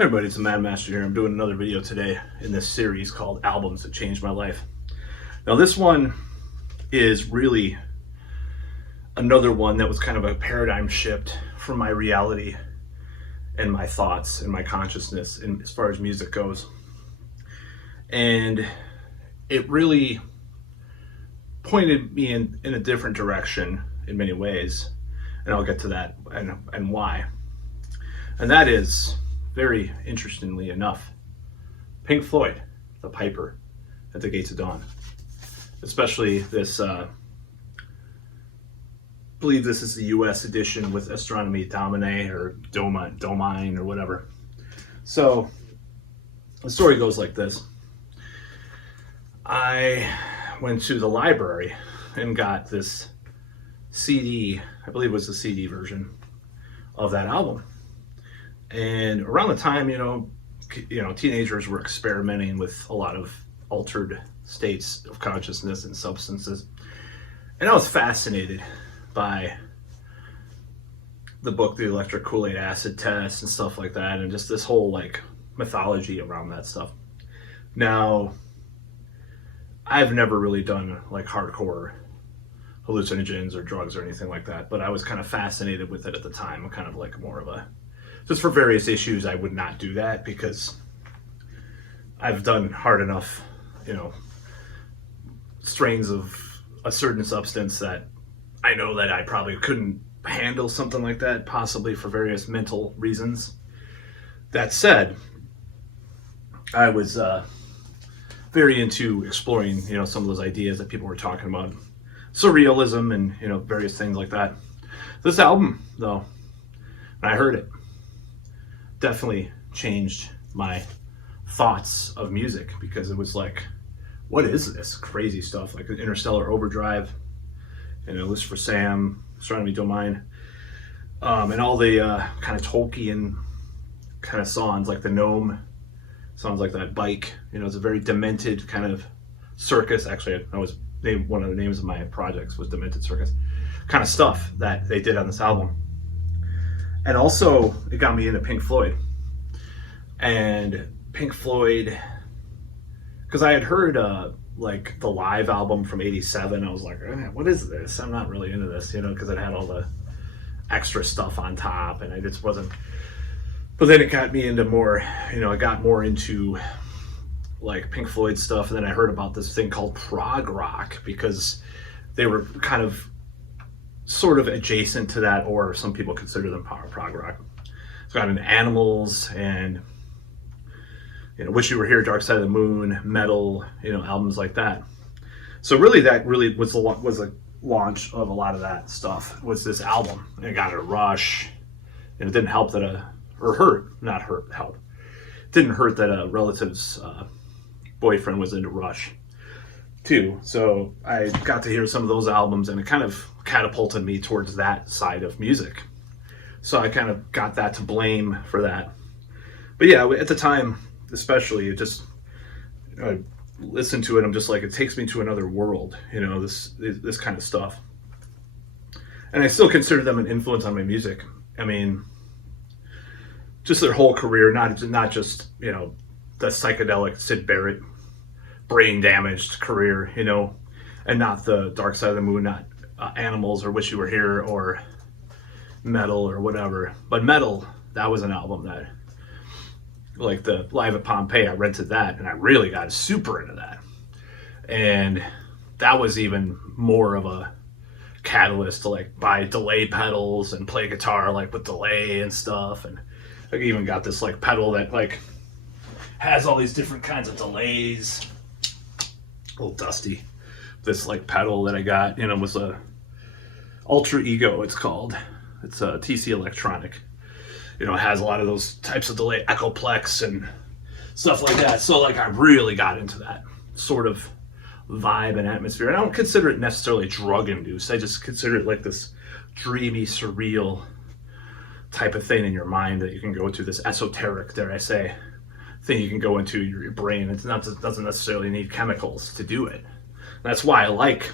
Hey everybody, it's the Mad Master here. I'm doing another video today in this series called Albums That Changed My Life. Now this one is really another one that was kind of a paradigm shift from my reality and my thoughts and my consciousness in, as far as music goes. And it really pointed me in a different direction in many ways. And I'll get to that and why. And that is, very interestingly enough, Pink Floyd, The Piper at the Gates of Dawn. Especially this, I believe this is the US edition with Astronomy Domine or Domine or whatever. So the story goes like this. I went to the library and got this CD, I believe it was the CD version of that album. And around the time, teenagers were experimenting with a lot of altered states of consciousness and substances. And I was fascinated by the book, The Electric Kool-Aid Acid Test and stuff like that. And just this whole mythology around that stuff. Now, I've never really done hardcore hallucinogens or drugs or anything like that. But I was kind of fascinated with it at the time. I'm kind of more of a, just for various issues, I would not do that because I've done hard enough, strains of a certain substance that I know that I probably couldn't handle something like that, possibly for various mental reasons. That said, I was very into exploring, some of those ideas that people were talking about, surrealism and, various things like that. This album, though, when I heard it, definitely changed my thoughts of music because it was what is this crazy stuff? Like Interstellar Overdrive, List for Sam, Astronomy Domine, and all the kind of Tolkien kind of songs, like the Gnome, sounds like that bike. It's a very demented kind of circus. Actually, one of the names of my projects was Demented Circus, kind of stuff that they did on this album. And also, it got me into Pink Floyd. And Pink Floyd, because I had heard the live album from '87. I was like, what is this? I'm not really into this, because it had all the extra stuff on top, and I just wasn't. But then it got me into more, I got more into Pink Floyd stuff, and then I heard about this thing called prog rock because they were kind of sort of adjacent to that, or some people consider them prog rock. It's got Animals and Wish You Were Here, Dark Side of the Moon, Metal, albums like that. So really, that really was a launch of a lot of that stuff. Was this album? And it got a rush, and it didn't help that help. It didn't hurt that a relative's boyfriend was into Rush too. So I got to hear some of those albums, and it kind of catapulted me towards that side of music. So I kind of got that to blame for that. But yeah, at the time, especially, it just, I listened to it, I'm just it takes me to another world, this kind of stuff. And I still consider them an influence on my music. I mean, just their whole career, not just, the psychedelic Syd Barrett brain damaged career, and not the Dark Side of the Moon, not Animals or Wish You Were Here or Metal or whatever. But Metal, that was an album that, the Live at Pompeii, I rented that and I really got super into that. And that was even more of a catalyst to buy delay pedals and play guitar with delay and stuff. And I even got this pedal that has all these different kinds of delays. A little dusty. This pedal that I got, was a Ultra Ego, it's called. It's a TC Electronic. It has a lot of those types of delay, Echoplex and stuff like that. So I really got into that sort of vibe and atmosphere. And I don't consider it necessarily drug induced. I just consider it this dreamy, surreal type of thing in your mind that you can go to, this esoteric, dare I say, thing you can go into your brain. It doesn't necessarily need chemicals to do it. That's why I like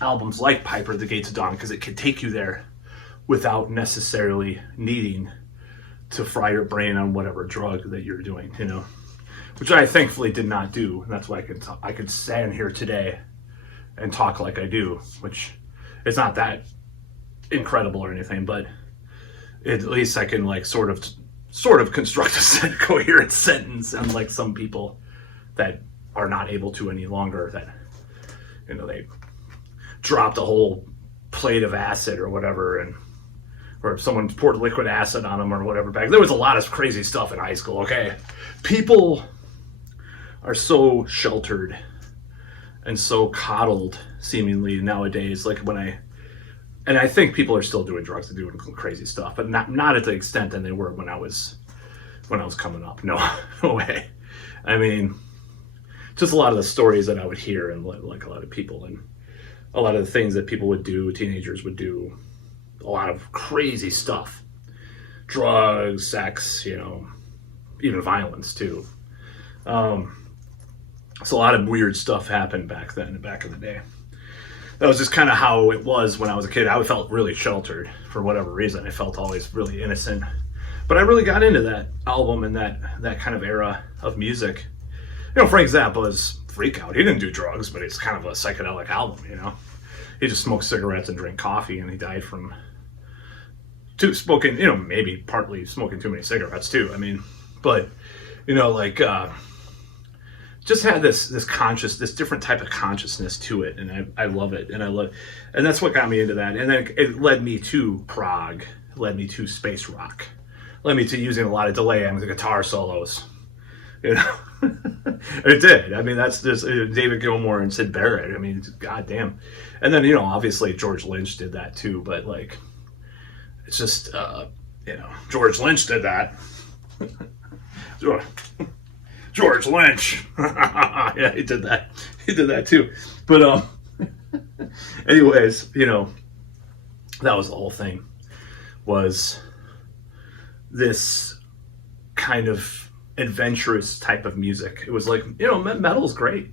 albums like Piper, The Gates of Dawn, because it can take you there without necessarily needing to fry your brain on whatever drug that you're doing, which I thankfully did not do. And that's why I could stand here today and talk like I do, which is not that incredible or anything, but at least I can like sort of construct a coherent sentence, unlike some people that are not able to any longer, that they dropped a whole plate of acid or whatever, or if someone poured liquid acid on them or whatever back. There was a lot of crazy stuff in high school, okay? People are so sheltered and so coddled seemingly nowadays. Like and I think people are still doing drugs and doing crazy stuff, but not at the extent that they were when I was coming up. No, no way. I mean, just a lot of the stories that I would hear, and like a lot of people, and a lot of the things that people would do, teenagers would do, a lot of crazy stuff, drugs, sex, even violence too. So a lot of weird stuff happened back then, back in the day. That was just kind of how it was when I was a kid. I felt really sheltered for whatever reason. I felt always really innocent. But I really got into that album and that kind of era of music. Frank Zappa's Freak Out. He didn't do drugs, but it's kind of a psychedelic album, He just smoked cigarettes and drank coffee, and he died from smoking, maybe partly smoking too many cigarettes too. I mean, but, just had this different type of consciousness to it, and I love it, and that's what got me into that. And then it led me to prog, led me to space rock, led me to using a lot of delay on the guitar solos, It did. I mean, that's just David Gilmour and Syd Barrett. I mean, goddamn. And then obviously George Lynch did that too, but like, it's just George Lynch did that. George Lynch. Yeah, he did that. He did that too. But anyways, that was the whole thing. Was this kind of adventurous type of music. It was like, metal's great,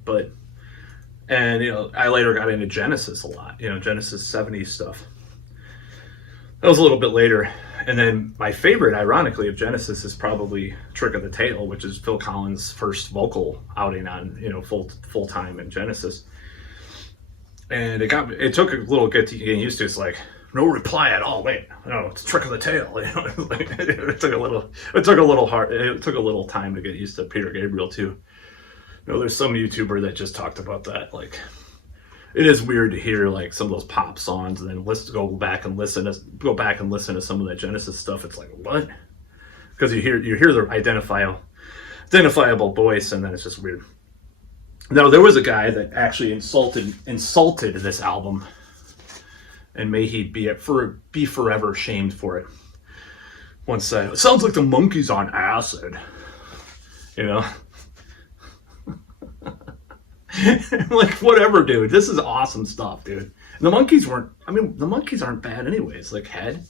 and I later got into Genesis a lot, Genesis 70s stuff. That was a little bit later. And then my favorite, ironically, of Genesis is probably Trick of the Tail, which is Phil Collins' first vocal outing on, full time in Genesis. And it took a little getting used to. It's like, no reply at all. Wait, no, it's Trick of the Tail. It took a little time to get used to Peter Gabriel too. There's some YouTuber that just talked about that. Like, it is weird to hear like some of those pop songs and then go back and listen to some of that Genesis stuff. It's like, what? Because you hear the identifiable voice, and then it's just weird. Now, there was a guy that actually insulted this album, and may he be forever shamed for it. Once said, "It sounds like the Monkees on acid," like, whatever, dude. This is awesome stuff, dude. And the Monkees the Monkees aren't bad anyways. Like, Head,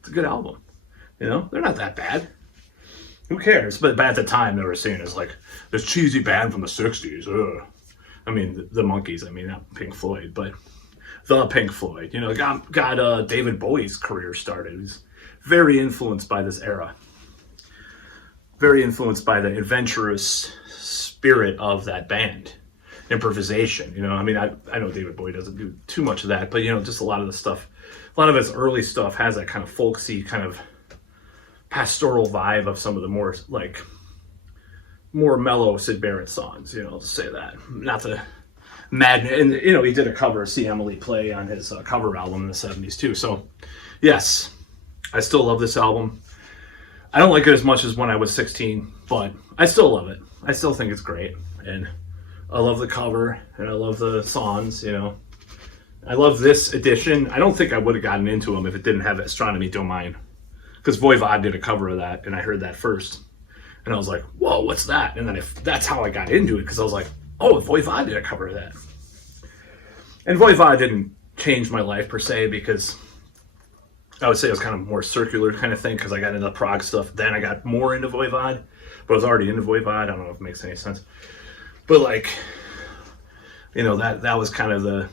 it's a good album. They're not that bad. Who cares? But at the time, they were seen as like this cheesy band from the 60s. Ugh. I mean, the Monkees. I mean, not Pink Floyd, but the Pink Floyd. Got David Bowie's career started. He's very influenced by this era. Very influenced by the adventurous spirit of that band. Improvisation, I mean, I know David Bowie doesn't do too much of that, but just a lot of the stuff, a lot of his early stuff has that kind of folksy, kind of pastoral vibe of some of the more mellow Syd Barrett songs, to say that. Not the mad, and he did a cover of See Emily Play on his cover album in the 70s too. So yes, I still love this album. I don't like it as much as when I was 16, but I still love it. I still think it's great, and I love the cover, and I love the songs, I love this edition. I don't think I would have gotten into them if it didn't have Astronomy Domain, because Voivod did a cover of that, and I heard that first. And I was like, whoa, what's that? And then that's how I got into it, because I was like, oh, Voivod did a cover of that. And Voivod didn't change my life per se, because I would say it was kind of more circular kind of thing, because I got into the prog stuff. Then I got more into Voivod, but I was already into Voivod. I don't know if it makes any sense. But that was kind of the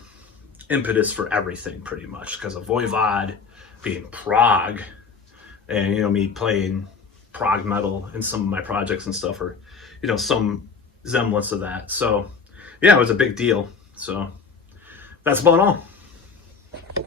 impetus for everything, pretty much, because of Voivod being prog, and me playing prog metal in some of my projects and stuff, or some semblance of that. So yeah, it was a big deal. So that's about all.